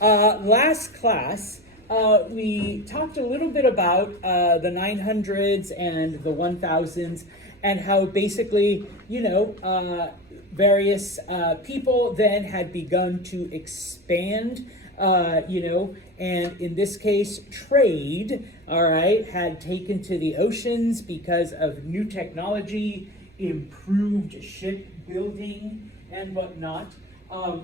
Last class, we talked a little bit about the 900s and the 1000s and how basically, various people then had begun to expand, and in this case, trade, all right, had taken to the oceans because of new technology, improved shipbuilding, and whatnot.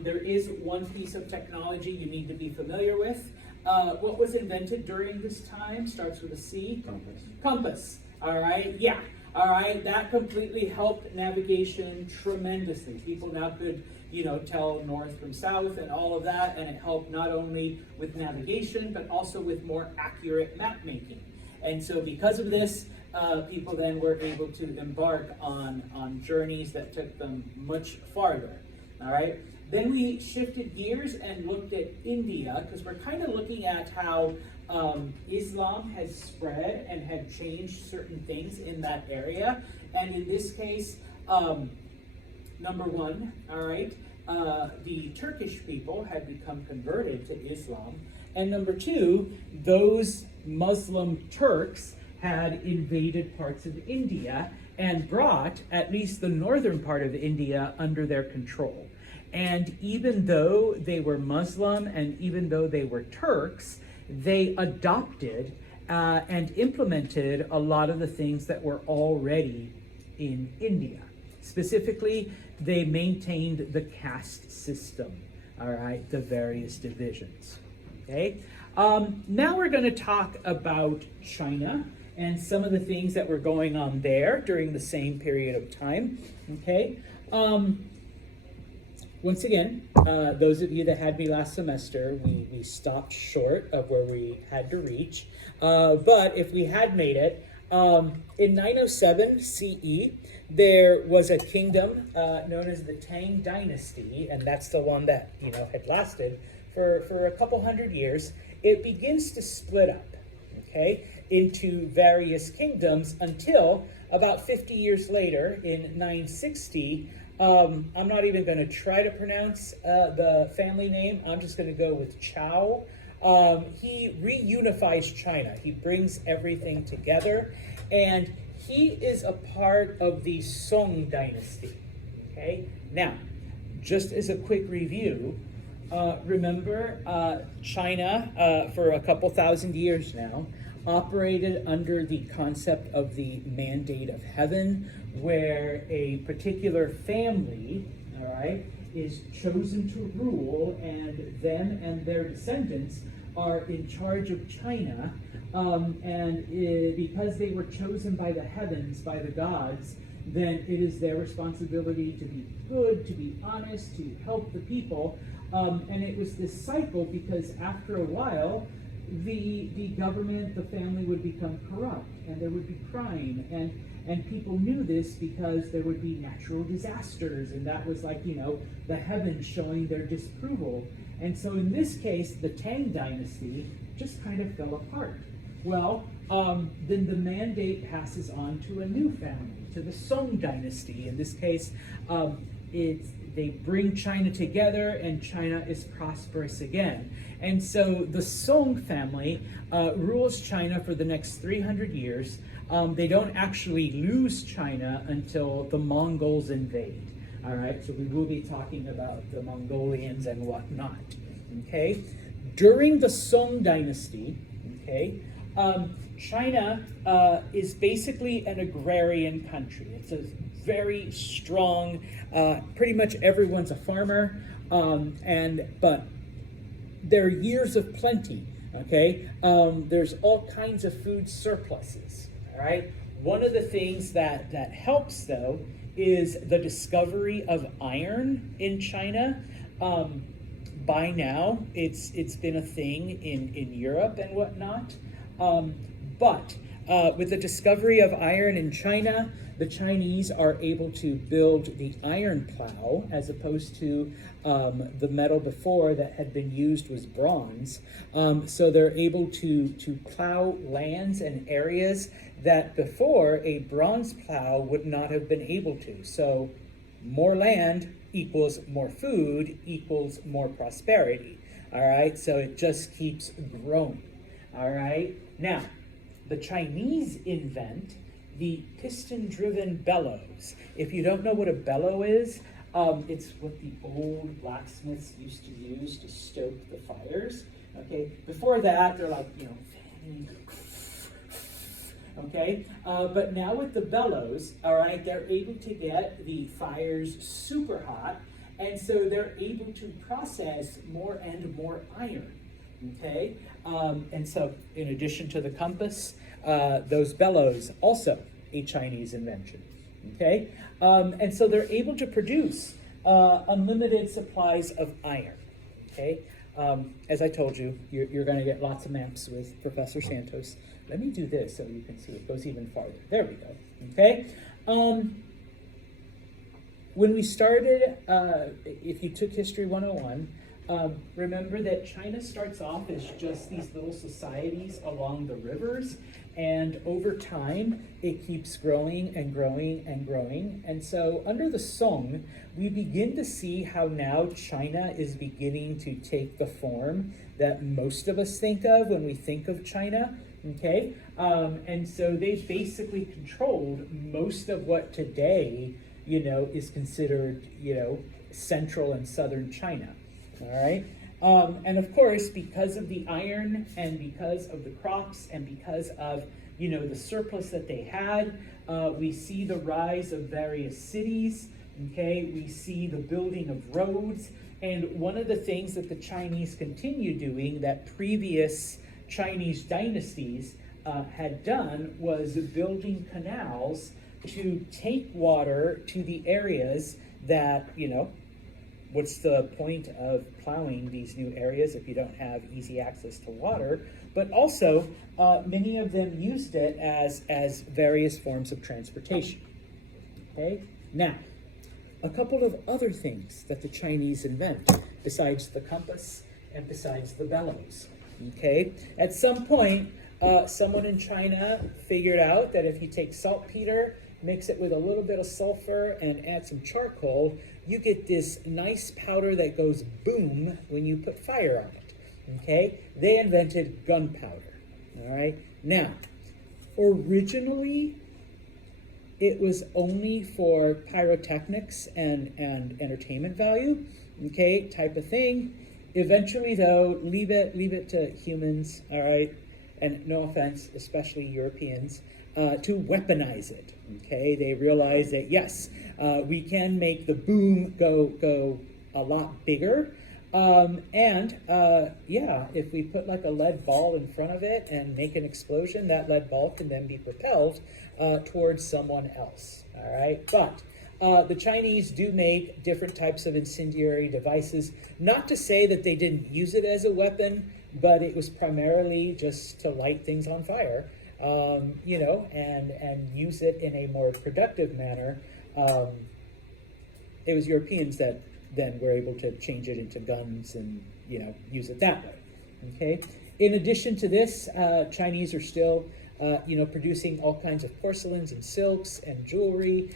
There is one piece of technology you need to be familiar with. What was invented during this time starts with a C. Compass. Compass. All right. Yeah. All right. That completely helped navigation tremendously. People now could, tell north from south and all of that, and it helped not only with navigation but also with more accurate map making. And so, because of this, people then were able to embark on journeys that took them much farther. All right. Then we shifted gears and looked at India, because we're kind of looking at how Islam has spread and had changed certain things in that area. And in this case, number one, all right, the Turkish people had become converted to Islam. And number two, those Muslim Turks had invaded parts of India and brought at least the northern part of India under their control. And even though they were Muslim and even though they were Turks, they adopted and implemented a lot of the things that were already in India. Specifically, they maintained the caste system, all right, the various divisions, okay? Now we're going to talk about China and some of the things that were going on there during the same period of time, okay? Once again, those of you that had me last semester, we stopped short of where we had to reach. But if we had made it, in 907 CE, there was a kingdom known as the Tang Dynasty, and that's the one that had lasted for a couple hundred years. It begins to split up, okay, into various kingdoms until about 50 years later, in 960. I'm not even going to try to pronounce the family name. I'm just going to go with Chao. He reunifies China. He brings everything together, and he is a part of the Song Dynasty. Okay. Now, just as a quick review, remember China for a couple thousand years now operated under the concept of the mandate of heaven, where a particular family, all right, is chosen to rule, and them and their descendants are in charge of China. Because they were chosen by the heavens, by the gods, then it is their responsibility to be good, to be honest, to help the people. And it was this cycle because after a while, the government, the family would become corrupt, and there would be crime, and people knew this because there would be natural disasters, and that was like, the heavens showing their disapproval. And so in this case, the Tang Dynasty just kind of fell apart. Well, then the mandate passes on to a new family, to the Song Dynasty. In this case, they bring China together, and China is prosperous again. And so the Song family rules China for the next 300 years. They don't actually lose China until the Mongols invade. All right, so we will be talking about the Mongolians and whatnot. Okay, during the Song Dynasty, okay, China is basically an agrarian country. It's a very strong, pretty much everyone's a farmer, but there are years of plenty, okay? There's all kinds of food surpluses, all right? One of the things that helps, though, is the discovery of iron in China. By now, it's been a thing in Europe and whatnot, but with the discovery of iron in China, the Chinese are able to build the iron plow as opposed to the metal before that had been used was bronze. So they're able to plow lands and areas that before a bronze plow would not have been able to. So more land, equals more food equals more prosperity. All right, so it just keeps growing. All right, now the Chinese invent the piston-driven bellows. If you don't know what a bellow is, it's what the old blacksmiths used to use to stoke the fires. Okay, before that, they're like, fanning. Okay, but now with the bellows, all right, they're able to get the fires super hot, and so they're able to process more and more iron. Okay, and so in addition to the compass, those bellows also a Chinese invention. Okay, and so they're able to produce unlimited supplies of iron. Okay, as I told you, you're going to get lots of maps with Professor Santos. Let me do this so you can see it goes even farther. There we go. Okay. When we started, if you took History 101, remember that China starts off as just these little societies along the rivers, and over time it keeps growing and growing and growing. And so under the Song, we begin to see how now China is beginning to take the form that most of us think of when we think of China. Okay, and so they've basically controlled most of what today, is considered, central and southern China. All right, and of course, because of the iron and because of the crops and because of, the surplus that they had, we see the rise of various cities. Okay, we see the building of roads, and one of the things that the Chinese continue doing that previous Chinese dynasties had done was building canals to take water to the areas that, what's the point of plowing these new areas if you don't have easy access to water? But also, many of them used it as various forms of transportation. Okay, now, a couple of other things that the Chinese invent besides the compass and besides the bellows. Okay, at some point, someone in China figured out that if you take saltpeter, mix it with a little bit of sulfur, and add some charcoal, you get this nice powder that goes boom when you put fire on it. Okay, they invented gunpowder. All right, now, originally, it was only for pyrotechnics and entertainment value, okay, type of thing. Eventually, though, leave it to humans, all right, and no offense, especially Europeans, to weaponize it, okay? They realize that, yes, we can make the boom go a lot bigger, if we put like a lead ball in front of it and make an explosion, that lead ball can then be propelled towards someone else, all right? But the Chinese do make different types of incendiary devices. Not to say that they didn't use it as a weapon, but it was primarily just to light things on fire, and use it in a more productive manner. It was Europeans that then were able to change it into guns and, use it that way, okay? In addition to this, Chinese are still producing all kinds of porcelains and silks and jewelry.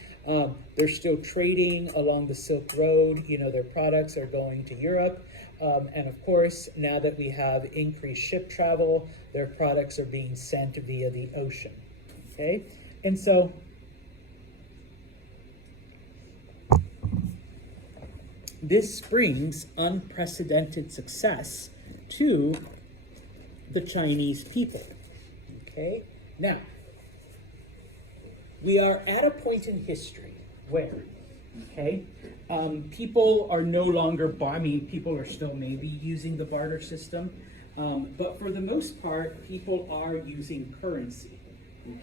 They're still trading along the Silk Road. Their products are going to Europe. And of course, now that we have increased ship travel, their products are being sent via the ocean. Okay? And so, this brings unprecedented success to the Chinese people. Okay? Now, we are at a point in history where, people are no longer, people are still maybe using the barter system, but for the most part, people are using currency,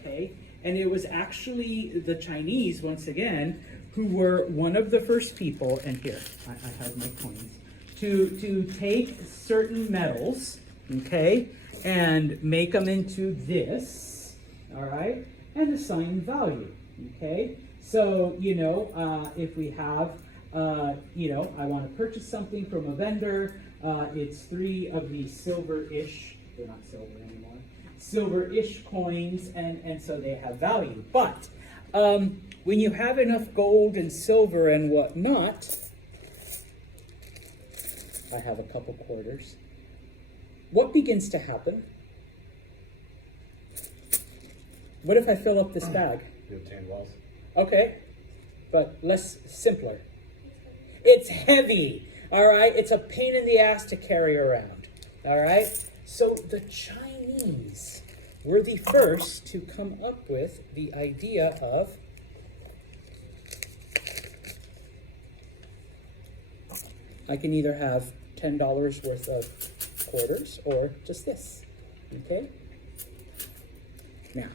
okay? And it was actually the Chinese, once again, who were one of the first people, and here, I have my coins, to take certain metals, okay, and make them into this, all right, and assign value, okay? So, if we have, I want to purchase something from a vendor, it's 3 of these silver-ish, they're not silver anymore, silver-ish coins, and so they have value. But when you have enough gold and silver and whatnot, I have a couple quarters. What begins to happen? What if I fill up this bag? You obtain wealth. Okay, but less simpler. It's heavy, all right? It's a pain in the ass to carry around, all right? So the Chinese were the first to come up with the idea of I can either have $10 worth of quarters or just this, okay? Now,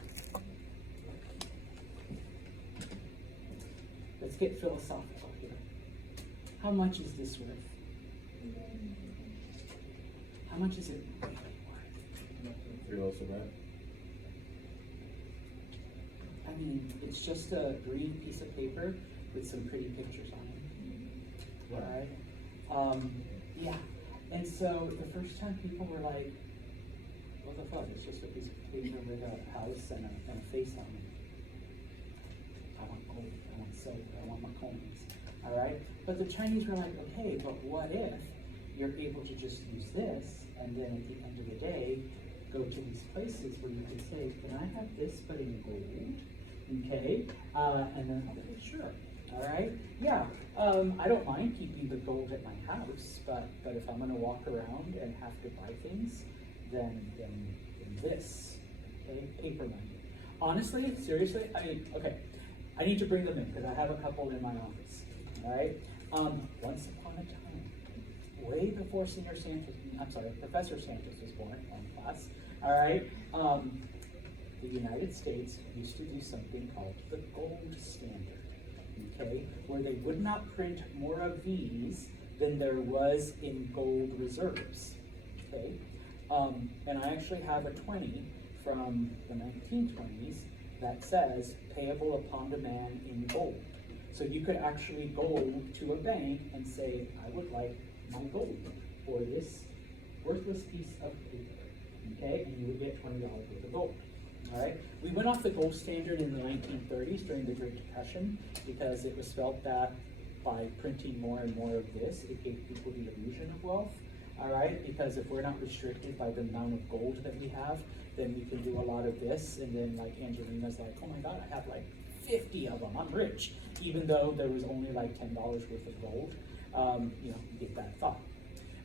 let's get philosophical here. How much is this worth? How much is it really worth? 3 loaves of bread. I mean, it's just a green piece of paper with some pretty pictures on it. All right? Yeah. And so the first time people were like, what the fuck? It's just a piece of paper with a house and a face on it. I want gold. I want silver. I want my coins. All right? But the Chinese were like, okay, but what if you're able to just use this, and then at the end of the day, go to these places where you can say, can I have this but in gold? Okay? And then, okay, sure. All right? Yeah. I don't mind keeping the gold at my house, but if I'm going to walk around and have to buy things, then this, okay, paper money. Honestly, seriously, I mean, okay, I need to bring them in because I have a couple in my office. All right. Once upon a time, way before Professor Santos was born in class. All right. The United States used to do something called the gold standard. Okay, where they would not print more of these than there was in gold reserves. Okay, and I actually have a 20 from the 1920s that says payable upon demand in gold. So you could actually go to a bank and say, I would like my gold for this worthless piece of paper. Okay, and you would get $20 worth of gold. All right. We went off the gold standard in the 1930s during the Great Depression because it was felt that by printing more and more of this, it gave people the illusion of wealth. All right, because if we're not restricted by the amount of gold that we have, then we can do a lot of this. And then like Angelina's like, oh my God, I have like 50 of them. I'm rich, even though there was only like $10 worth of gold. You get that thought.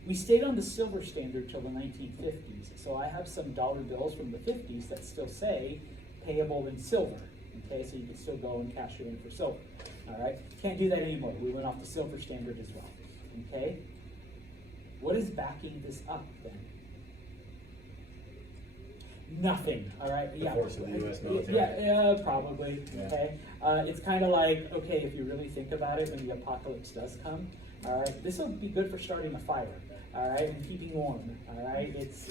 We stayed on the silver standard till the 1950s. So I have some dollar bills from the 50s that still say payable in silver. Okay, so you can still go and cash it in for silver. All right, can't do that anymore. We went off the silver standard as well. Okay, what is backing this up then? Nothing. All right. The force of the U.S. military. Yeah, probably. Yeah. Okay. It's kind of like, okay, if you really think about it, when the apocalypse does come, all right, this will be good for starting a fire. All right, and keeping warm. All right, it's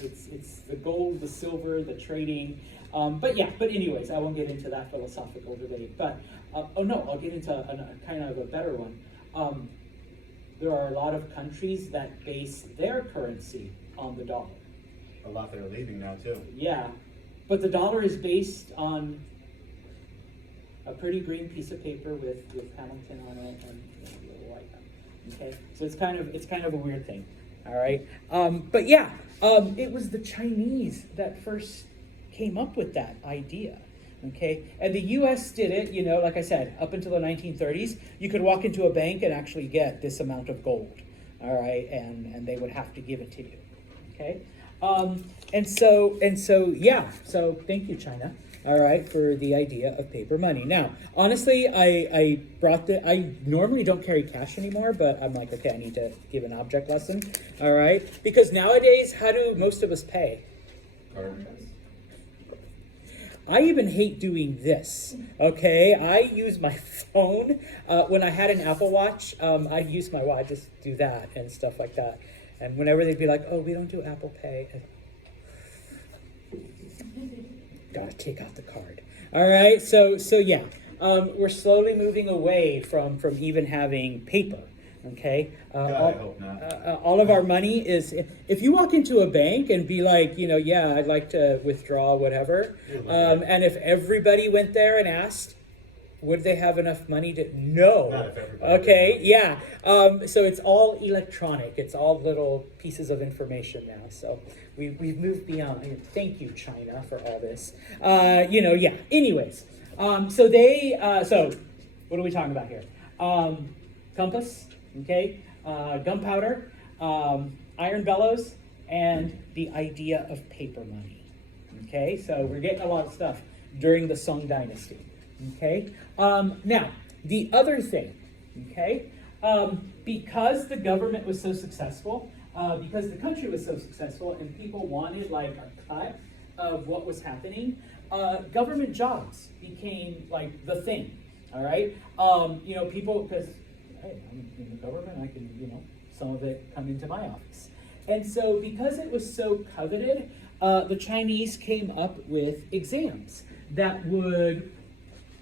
the gold, the silver, the trading. But anyways, I won't get into that philosophical debate. But I'll get into a kind of a better one. There are a lot of countries that base their currency on the dollar. A lot that are leaving now too. Yeah, but the dollar is based on a pretty green piece of paper with Hamilton on it and a little white on it. Okay, so it's kind of a weird thing. All right, but yeah, it was the Chinese that first came up with that idea. Okay, and the U.S. did it. Like I said, up until the 1930s, you could walk into a bank and actually get this amount of gold. All right, and they would have to give it to you. Okay. So thank you, China, all right, for the idea of paper money. Now, honestly, I normally don't carry cash anymore, but I'm like, okay, I need to give an object lesson, all right, because nowadays, how do most of us pay? Card. I even hate doing this, okay? I use my phone. When I had an Apple Watch, I used my watch, just do that and stuff like that. And whenever they'd be like, oh, we don't do Apple Pay. Gotta take out the card. All right, so yeah. We're slowly moving away from even having paper, okay? God, I hope not. All of our money is, if you walk into a bank and be like, yeah, I'd like to withdraw whatever, and if everybody went there and asked, would they have enough money to? No. Not if everybody Okay, did. yeah. So it's all electronic. It's all little pieces of information now. So we've moved beyond. Thank you, China, for all this. Yeah. Anyways, so what are we talking about here? Compass, okay, gunpowder, iron bellows, and the idea of paper money. Okay, so we're getting a lot of stuff during the Song Dynasty. Okay, now the other thing, okay, because the government was so successful, because the country was so successful, and people wanted like a cut of what was happening, government jobs became like the thing. All right, people, because hey, I'm in the government, I can, some of it come into my office. And so because it was so coveted, the Chinese came up with exams that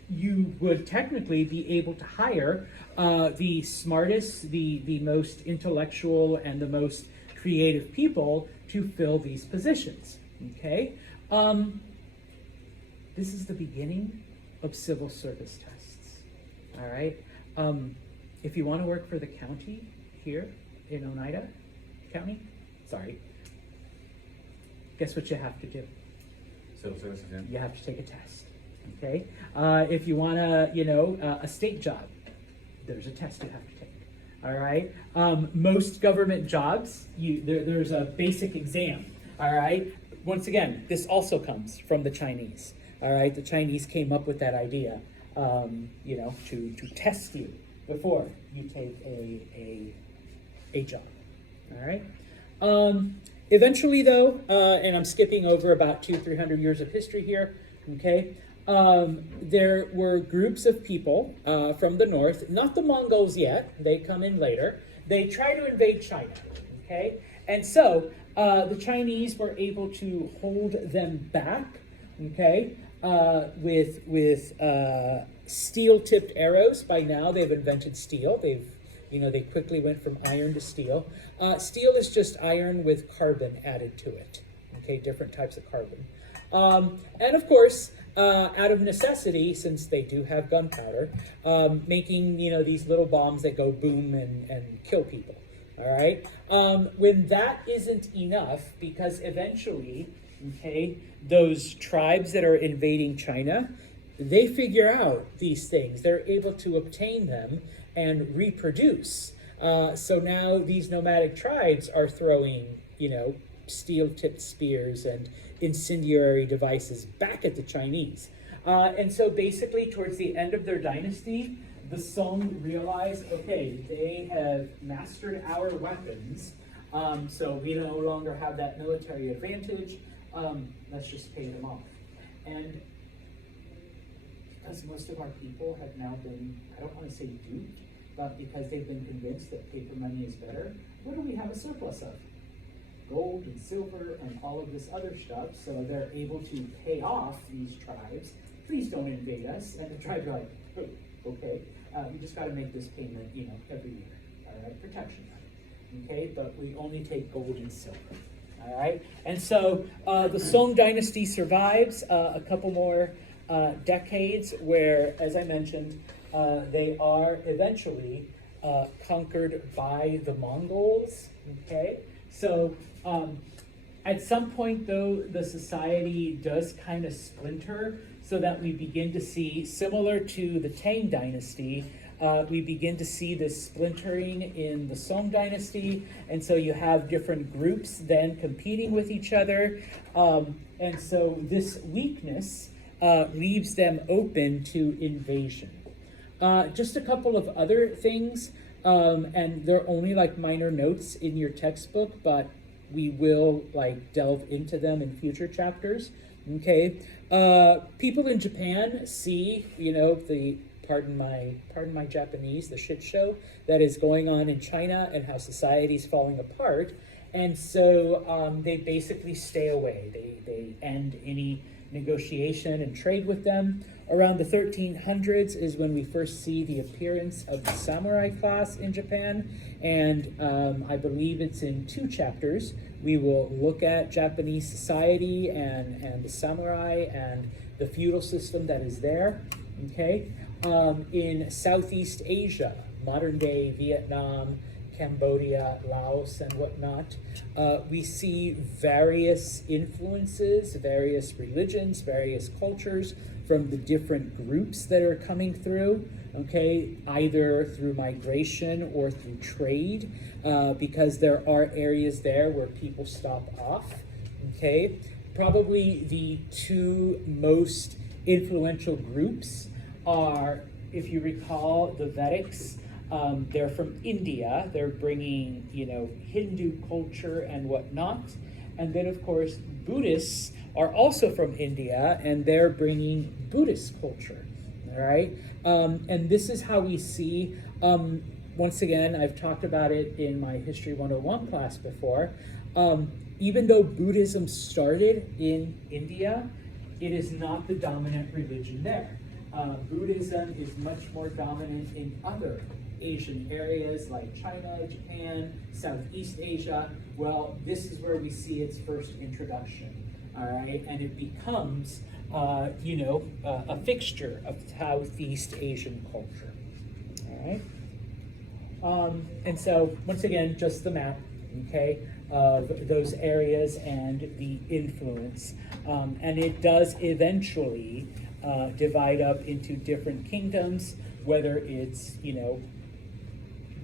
you would technically be able to hire the smartest, the most intellectual, and the most creative people to fill these positions, okay? This is the beginning of civil service tests, all right? If you want to work for the county here in Oneida County, guess what you have to do? Civil service exam. You have to take a test, okay? If you want a state job, there's a test you have to take, all right? Most government jobs, there's a basic exam, all right? Once again, this also comes from the Chinese, all right? The Chinese came up with that idea, to test you before you take a job, all right? Eventually, though, and I'm skipping over about 200-300 years of history here, okay? There were groups of people from the north, not the Mongols yet, they come in later. They try to invade China, okay? And so the Chinese were able to hold them back, okay, with steel-tipped arrows. By now, they've invented steel. They quickly went from iron to steel. Steel is just iron with carbon added to it, okay, different types of carbon. And of course, out of necessity, since they do have gunpowder, making, these little bombs that go boom and kill people, all right? When that isn't enough, because eventually, okay, those tribes that are invading China, they figure out these things. They're able to obtain them and reproduce. So now these nomadic tribes are throwing, steel-tipped spears and incendiary devices back at the Chinese. And so basically towards the end of their dynasty, the Song realized, okay, they have mastered our weapons, so we no longer have that military advantage. Let's just pay them off. And because most of our people have now been, I don't want to say duped, but because they've been convinced that paper money is better, what do we have a surplus of? Gold and silver and all of this other stuff, so they're able to pay off these tribes. Please don't invade us. And the tribes are like, oh, okay, we just got to make this payment, every year. All right, protection money. Okay, but we only take gold and silver. All right, and so the Song Dynasty survives a couple more decades, where, as I mentioned, they are eventually conquered by the Mongols. Okay, so at some point, though, the society does kind of splinter, so that we begin to see, similar to the Tang Dynasty, we begin to see this splintering in the Song Dynasty, and so you have different groups then competing with each other, and so this weakness leaves them open to invasion. Just a couple of other things, and they're only like minor notes in your textbook, but we will like delve into them in future chapters. Okay, people in Japan see, the pardon my Japanese, the shit show that is going on in China and how society's falling apart, and so they basically stay away. They end any negotiation and trade with them. Around the 1300s is when we first see the appearance of the samurai class in Japan, and I believe it's in 2 chapters. We will look at Japanese society and the samurai and the feudal system that is there, okay? in Southeast Asia, modern day Vietnam, Cambodia, Laos, and whatnot. We see various influences, various religions, various cultures from the different groups that are coming through, okay, either through migration or through trade, because there are areas there where people stop off, okay. Probably the two most influential groups are, if you recall, the Vedics. They're from India. They're bringing, Hindu culture and whatnot. And then, of course, Buddhists are also from India, and they're bringing Buddhist culture, all right? And this is how we see, once again, I've talked about it in my History 101 class before. Even though Buddhism started in India, it is not the dominant religion there. Buddhism is much more dominant in other Asian areas like China, Japan, Southeast Asia. Well, this is where we see its first introduction, all right? And it becomes, a fixture of Southeast Asian culture, all right? And so, once again, just the map, okay, of those areas and the influence. And it does eventually divide up into different kingdoms, whether it's,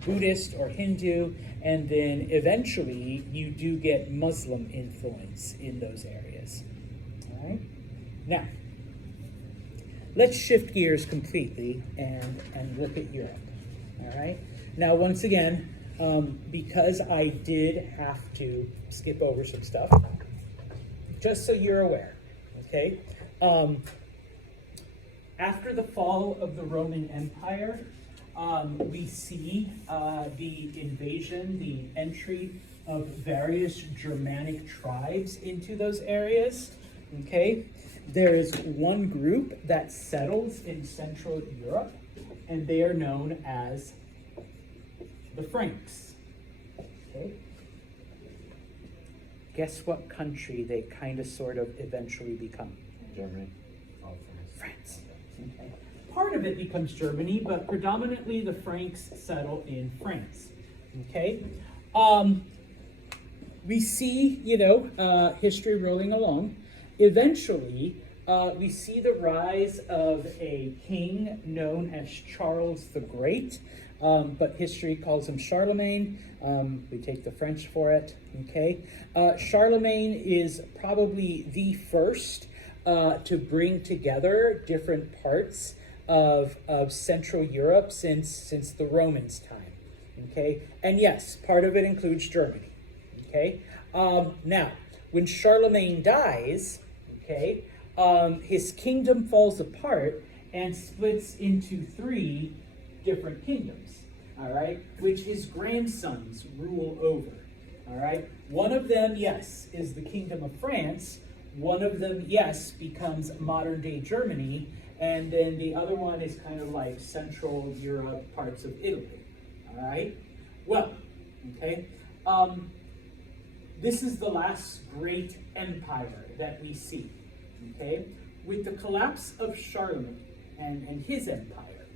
Buddhist or Hindu, and then eventually you do get Muslim influence in those areas. All right? Now, let's shift gears completely and look at Europe. All right? Now, once again, because I did have to skip over some stuff, just so you're aware, okay? After the fall of the Roman Empire, we see the invasion, the entry of various Germanic tribes into those areas, okay? There is one group that settles in Central Europe, and they are known as the Franks, okay? Guess what country they kind of sort of eventually become? Germany. France. Okay. Part of it becomes Germany, but predominantly the Franks settle in France. Okay. We see, history rolling along. Eventually, we see the rise of a king known as Charles the Great, but history calls him Charlemagne. We take the French for it. Okay. Charlemagne is probably the first to bring together different parts of Central Europe since the Romans' time, okay? And yes, part of it includes Germany, okay? Now, when Charlemagne dies, okay, his kingdom falls apart and splits into 3 different kingdoms, all right, which his grandsons rule over, all right? One of them, yes, is the Kingdom of France. One of them, yes, becomes modern-day Germany, and then the other one is kind of like Central Europe, parts of Italy, all right? Well, okay, this is the last great empire that we see, okay? With the collapse of Charlemagne and his empire,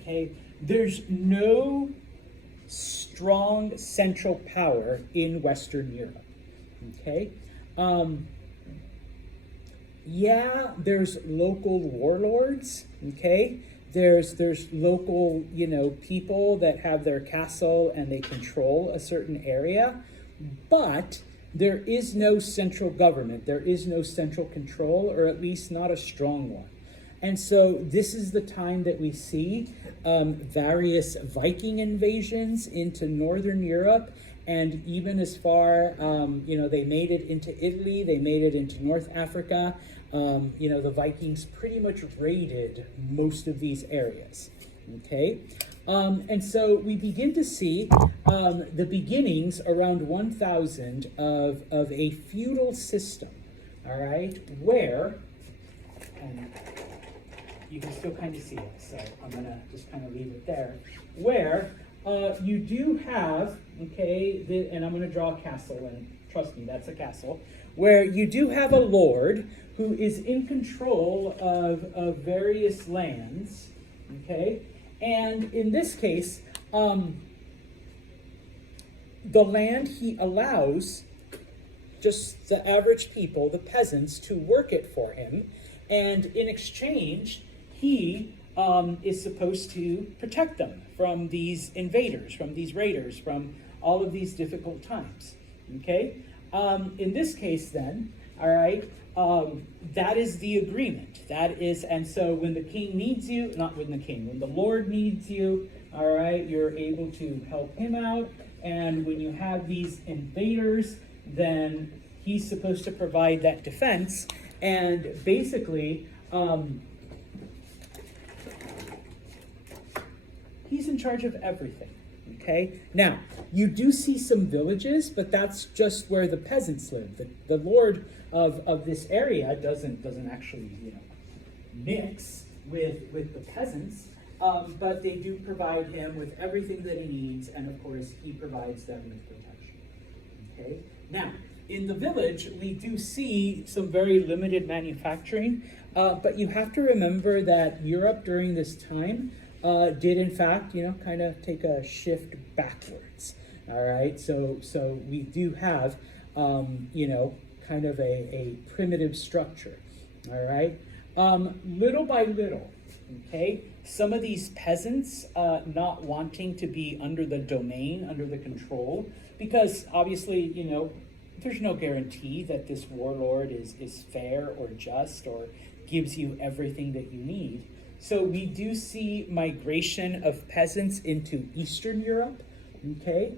okay, there's no strong central power in Western Europe, okay? Yeah, there's local warlords, okay? There's local, people that have their castle and they control a certain area, but there is no central government. There is no central control, or at least not a strong one. And so this is the time that we see various Viking invasions into Northern Europe, and even as far, they made it into Italy, they made it into North Africa. The Vikings pretty much raided most of these areas, okay? And so we begin to see the beginnings around 1000 of a feudal system, all right, where, and you can still kind of see it, so I'm going to just kind of leave it there, where you do have, okay, and I'm going to draw a castle, and trust me, that's a castle, where you do have a lord who is in control of various lands, Okay? And in this case, the land he allows just the average people, the peasants, to work it for him. And in exchange, he is supposed to protect them from these invaders, from these raiders, from all of these difficult times. Okay? In this case, then, all right, that is the agreement. That is, and so when the king needs you, not when the king, when the Lord needs you, all right, you're able to help him out. And when you have these invaders, then he's supposed to provide that defense. And basically, he's in charge of everything. Okay. Now, you do see some villages, but that's just where the peasants live. The lord of this area doesn't actually, mix with the peasants, but they do provide him with everything that he needs, and of course, he provides them with protection. Okay. Now, in the village, we do see some very limited manufacturing, but you have to remember that Europe during this time did in fact, kind of take a shift backwards. All right, so we do have, kind of a primitive structure. All right, little by little, okay, some of these peasants not wanting to be under the domain, under the control, because obviously, there's no guarantee that this warlord is fair or just or gives you everything that you need. So we do see migration of peasants into Eastern Europe, okay,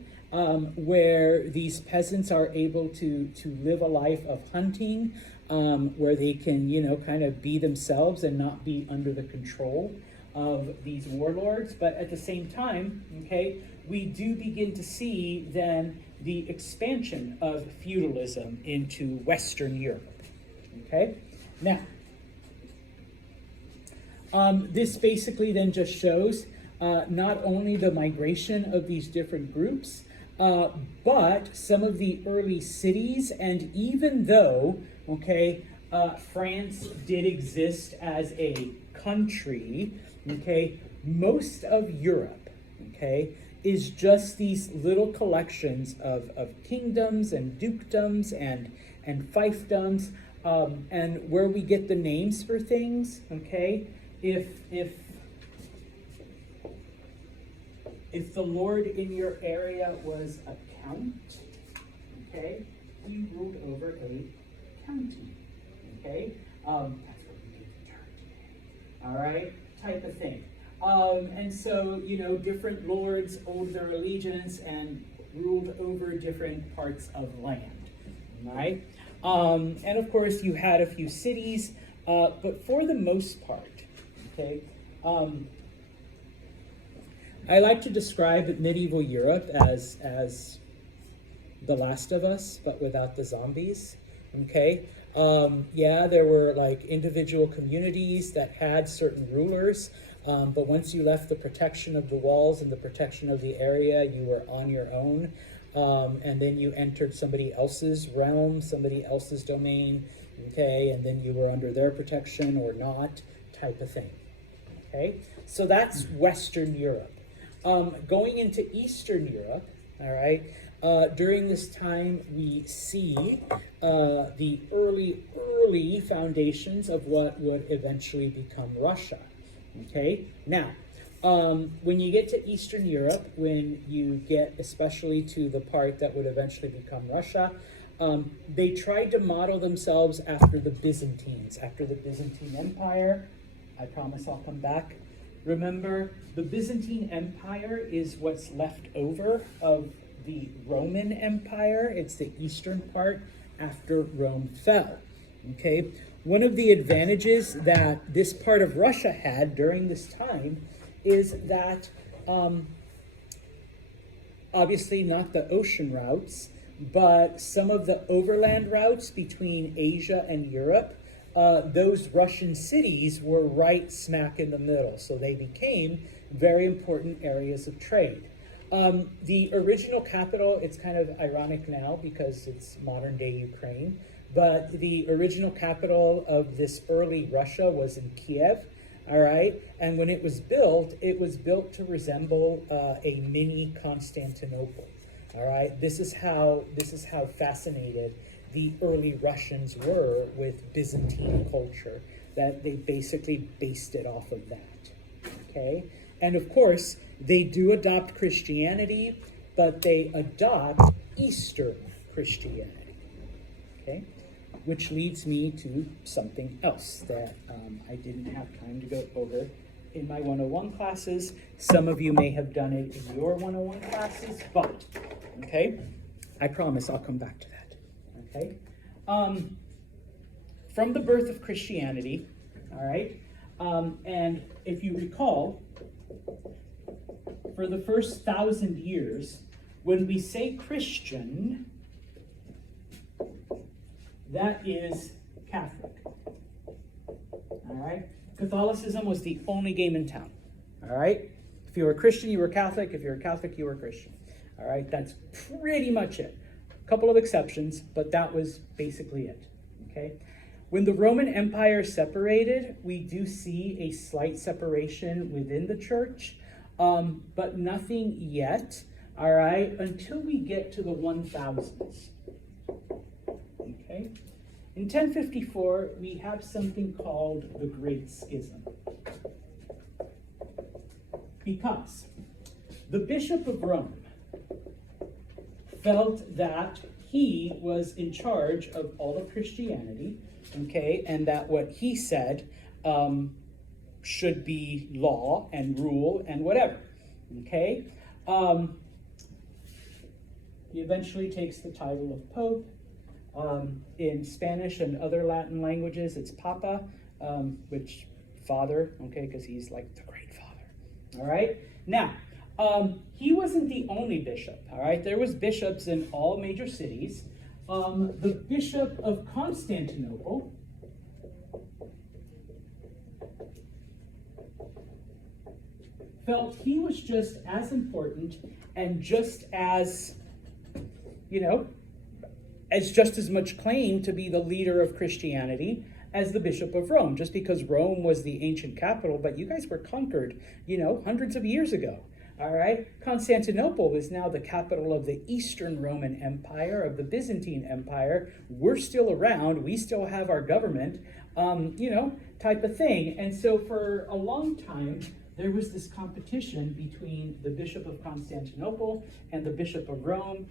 where these peasants are able to live a life of hunting, where they can, kind of be themselves and not be under the control of these warlords. But at the same time, okay, we do begin to see then the expansion of feudalism into Western Europe, okay? Now, this basically then just shows not only the migration of these different groups, but some of the early cities, and even though, okay, France did exist as a country, okay, most of Europe, okay, is just these little collections of kingdoms and dukedoms and fiefdoms, and where we get the names for things, okay, if the lord in your area was a count, okay, he ruled over a county, okay, that's where we get the term today, all right, type of thing. And so, different lords owed their allegiance and ruled over different parts of land, right? And of course, you had a few cities, but for the most part, okay, I like to describe medieval Europe as The Last of Us, but without the zombies, okay? Yeah, there were like individual communities that had certain rulers, but once you left the protection of the walls and the protection of the area, you were on your own, and then you entered somebody else's realm, somebody else's domain, okay, and then you were under their protection or not, type of thing, okay? So that's Western Europe. Going into Eastern Europe, all right, during this time, we see the early foundations of what would eventually become Russia. Okay, now, when you get to Eastern Europe, when you get especially to the part that would eventually become Russia, they tried to model themselves after the Byzantines, after the Byzantine Empire. I promise I'll come back. Remember, the Byzantine Empire is what's left over of the Roman Empire. It's the eastern part after Rome fell, okay? One of the advantages that this part of Russia had during this time is that, obviously not the ocean routes, but some of the overland routes between Asia and Europe, those Russian cities were right smack in the middle, so they became very important areas of trade. The original capital, it's kind of ironic now because it's modern day Ukraine, but the original capital of this early Russia was in Kiev, all right? And when it was built to resemble a mini Constantinople, all right? This is how fascinated the early Russians were with Byzantine culture, that they basically based it off of that, okay? And of course, they do adopt Christianity, but they adopt Eastern Christianity, okay? Which leads me to something else that I didn't have time to go over in my 101 classes. Some of you may have done it in your 101 classes, but, okay, I promise I'll come back to that, okay? From the birth of Christianity, all right, and if you recall, for the first 1,000 years, when we say Christian, that is Catholic. All right? Catholicism was the only game in town. All right? If you were a Christian, you were Catholic. If you were Catholic, you were Christian. All right? That's pretty much it. A couple of exceptions, but that was basically it. Okay? When the Roman Empire separated, we do see a slight separation within the church, but nothing yet. All right? Until we get to the 1000s. Okay? In 1054, we have something called the Great Schism. Because the Bishop of Rome felt that he was in charge of all of Christianity, okay, and that what he said should be law and rule and whatever, okay? He eventually takes the title of Pope. In Spanish and other Latin languages, it's Papa, which father, okay, because he's like the great father. All right. Now, he wasn't the only bishop. All right. There was bishops in all major cities. The Bishop of Constantinople felt he was just as important and just as, just as much claim to be the leader of Christianity as the Bishop of Rome, just because Rome was the ancient capital, but you guys were conquered, hundreds of years ago, all right? Constantinople is now the capital of the Eastern Roman Empire, of the Byzantine Empire. We're still around, we still have our government, type of thing. And so for a long time, there was this competition between the Bishop of Constantinople and the Bishop of Rome.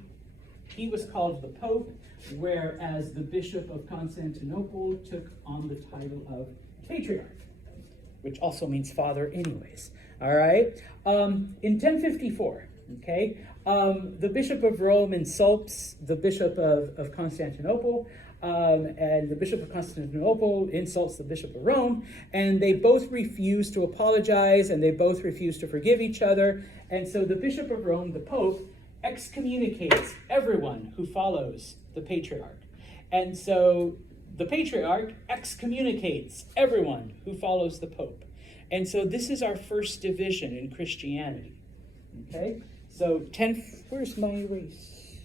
He was called the Pope, whereas the Bishop of Constantinople took on the title of Patriarch, which also means father anyways, all right? In 1054, okay, the Bishop of Rome insults the Bishop of Constantinople, and the Bishop of Constantinople insults the Bishop of Rome, and they both refuse to apologize, and they both refuse to forgive each other, and so the Bishop of Rome, the Pope, excommunicates everyone who follows the Patriarch. And so the Patriarch excommunicates everyone who follows the Pope. And so this is our first division in Christianity. Okay? So where's my erase?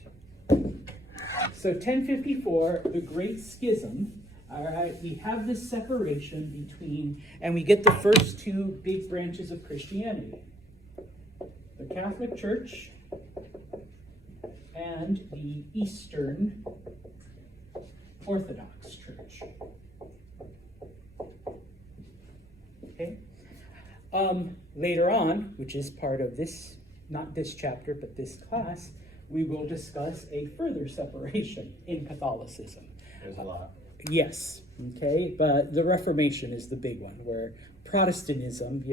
So 1054, the Great Schism. All right, we have this separation between, and we get the first two big branches of Christianity. The Catholic Church and the Eastern Orthodox Church. Okay. Later on, which is part of this, not this chapter, but this class, we will discuss a further separation in Catholicism. There's a lot. Yes, okay, but the Reformation is the big one, where Protestantism,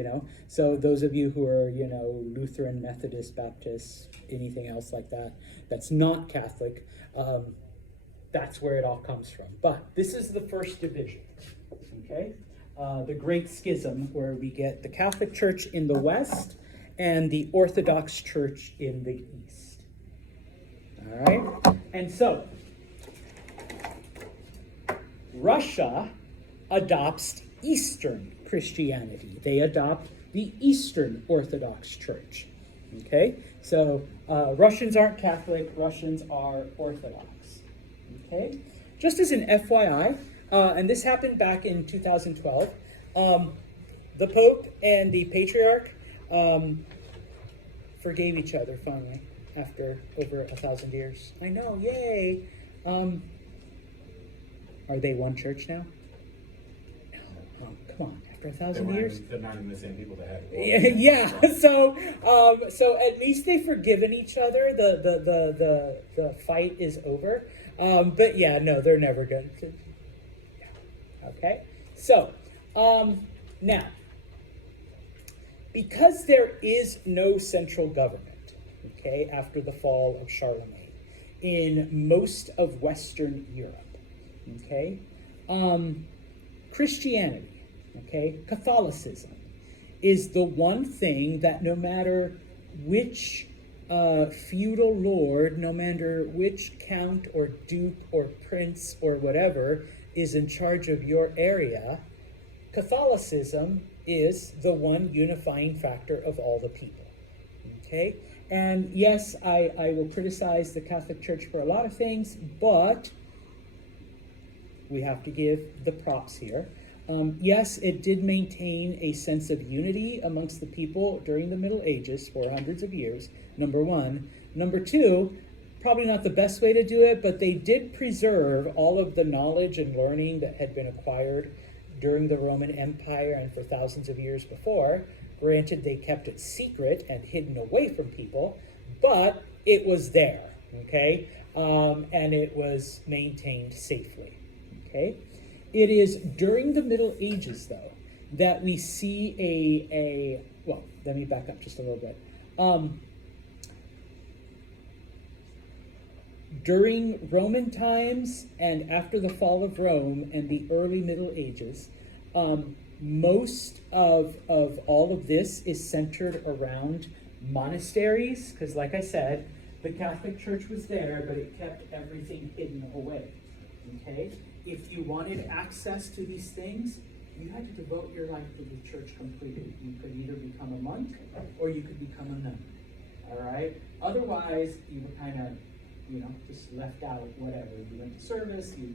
so those of you who are, Lutheran, Methodist, Baptist, anything else like that, that's not Catholic, that's where it all comes from. But this is the first division, okay? The Great Schism, where we get the Catholic Church in the West and the Orthodox Church in the East. All right? And so, Russia adopts Eastern Christianity. They adopt the Eastern Orthodox Church. Okay? So Russians aren't Catholic, Russians are Orthodox. Okay? Just as an FYI, and this happened back in 2012, the Pope and the Patriarch forgave each other finally after over 1,000 years. I know, yay! Are they one church now? No, come on, after 1,000 years. They're not even the same people that had. Yeah. So at least they've forgiven each other. The fight is over. But yeah, no, they're never going to. Okay. So now, because there is no central government, okay, after the fall of Charlemagne, in most of Western Europe, okay, Christianity, okay, Catholicism is the one thing that no matter which feudal lord, no matter which count or duke or prince or whatever is in charge of your area, Catholicism is the one unifying factor of all the people. Okay? And yes, I will criticize the Catholic Church for a lot of things, but we have to give the props here. Yes, it did maintain a sense of unity amongst the people during the Middle Ages for hundreds of years, number one. Number two, probably not the best way to do it, but they did preserve all of the knowledge and learning that had been acquired during the Roman Empire and for thousands of years before. Granted, they kept it secret and hidden away from people, but it was there, okay? And it was maintained safely, okay? It is during the Middle Ages, though, that we see well, let me back up just a little bit. During Roman times and after the fall of Rome and the early Middle Ages, most of all of this is centered around monasteries, because like I said, the Catholic Church was there, but it kept everything hidden away, okay? If you wanted access to these things, you had to devote your life to the church completely. You could either become a monk or you could become a nun, all right? Otherwise, you were kind of, just left out, whatever. You went to service, you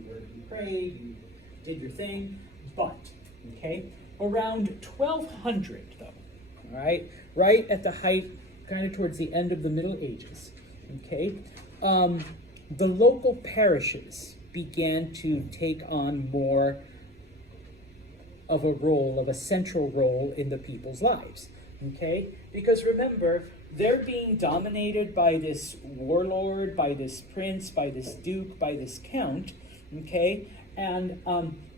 prayed, you did your thing, but, okay? Around 1200, though, all right at the height, kind of towards the end of the Middle Ages, okay? The local parishes began to take on more of a central role in the people's lives, okay? Because remember, they're being dominated by this warlord, by this prince, by this duke, by this count, okay? And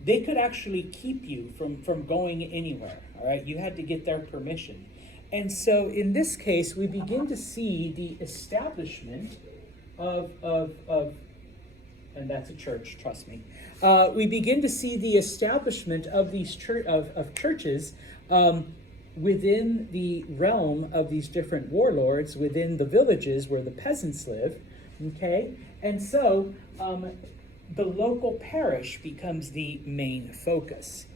they could actually keep you from going anywhere, all right? You had to get their permission. And so in this case, we begin to see the establishment of and that's a church, trust me. We begin to see the establishment of these churches within the realm of these different warlords, within the villages where the peasants live, okay? And so the local parish becomes the main focus,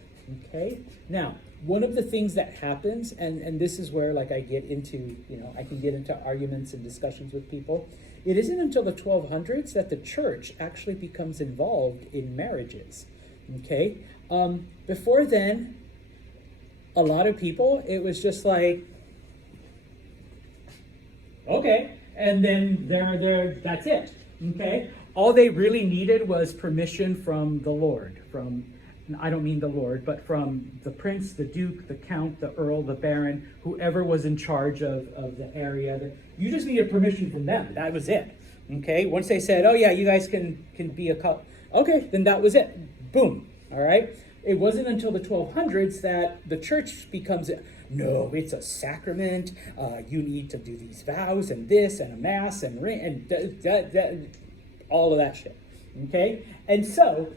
okay? Now, one of the things that happens, and this is where I get into, I can get into arguments and discussions with people. It isn't until the 1200s that the church actually becomes involved in marriages, okay? Before then, a lot of people, it was just like, okay, and then that's it, okay? All they really needed was permission from the Lord, I don't mean the Lord, but from the prince, the duke, the count, the earl, the baron, whoever was in charge of the area. You just needed permission from them. That was it. Okay? Once they said, oh yeah, you guys can be a couple. Okay, then that was it. Boom. All right? It wasn't until the 1200s that the church becomes, no, it's a sacrament. You need to do these vows and this and a mass and ring and all of that shit. Okay? And so,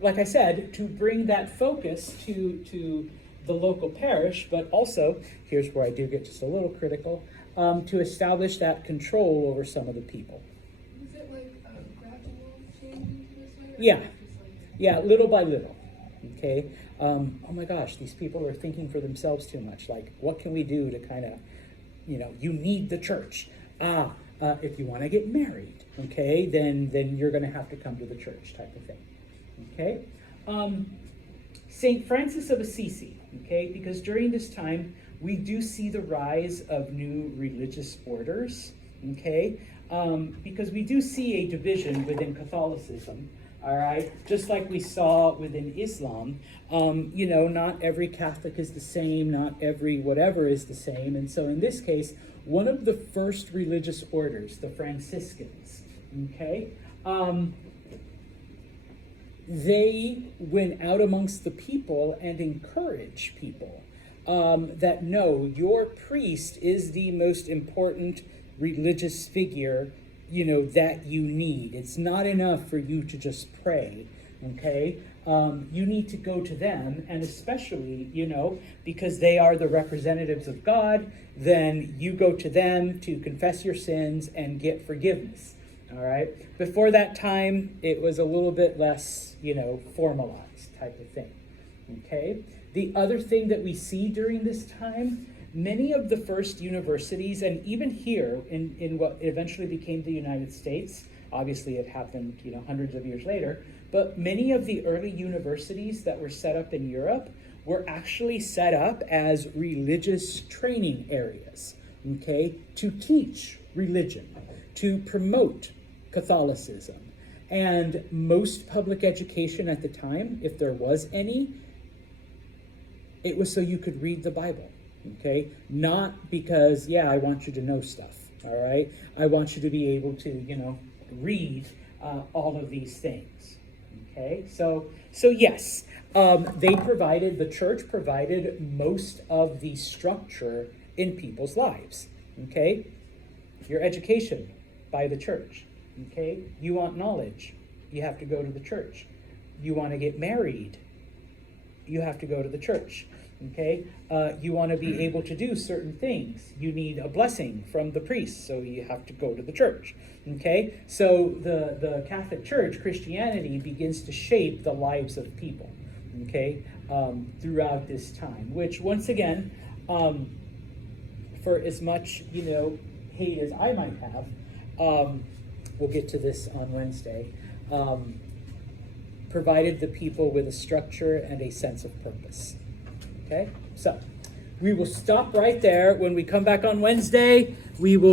like I said, to bring that focus to the local parish, but also, here's where I do get just a little critical, to establish that control over some of the people. Was it like a gradual change this way? Yeah. Yeah, little by little, okay? Oh my gosh, these people are thinking for themselves too much. Like, what can we do to kind of, you need the church. If you want to get married, okay, then you're going to have to come to the church type of thing, okay? Saint Francis of Assisi, okay, because during this time we do see the rise of new religious orders, okay, because we do see a division within Catholicism, all right, just like we saw within Islam. You know, not every Catholic is the same, not every whatever is the same, and so in this case, one of the first religious orders, the Franciscans, okay, they went out amongst the people and encouraged people that no, your priest is the most important religious figure, you know, that you need. It's not enough for you to just pray, okay? You need to go to them, and especially, you know, because they are the representatives of God, then you go to them to confess your sins and get forgiveness. All right. Before that time, it was a little bit less, you know, formalized type of thing. Okay. The other thing that we see during this time, many of the first universities, and even here in what eventually became the United States, obviously it happened, you know, hundreds of years later, but many of the early universities that were set up in Europe were actually set up as religious training areas, okay, to teach religion, to promote Catholicism. And most public education at the time, if there was any, it was so you could read the Bible, okay? Not because, yeah, I want you to know stuff, all right? I want you to be able to, you know, read all of these things, okay? So yes, the church provided most of the structure in people's lives, okay? Your education by the church. Okay, you want knowledge, you have to go to the church. You want to get married, you have to go to the church. Okay, you want to be able to do certain things, you need a blessing from the priest, so you have to go to the church. Okay, so the Catholic Church, Christianity, begins to shape the lives of people. Okay, throughout this time, which once again, for as much, you know, hate as I might have, we'll get to this on Wednesday, provided the people with a structure and a sense of purpose. Okay, so we will stop right there. When we come back on Wednesday, we will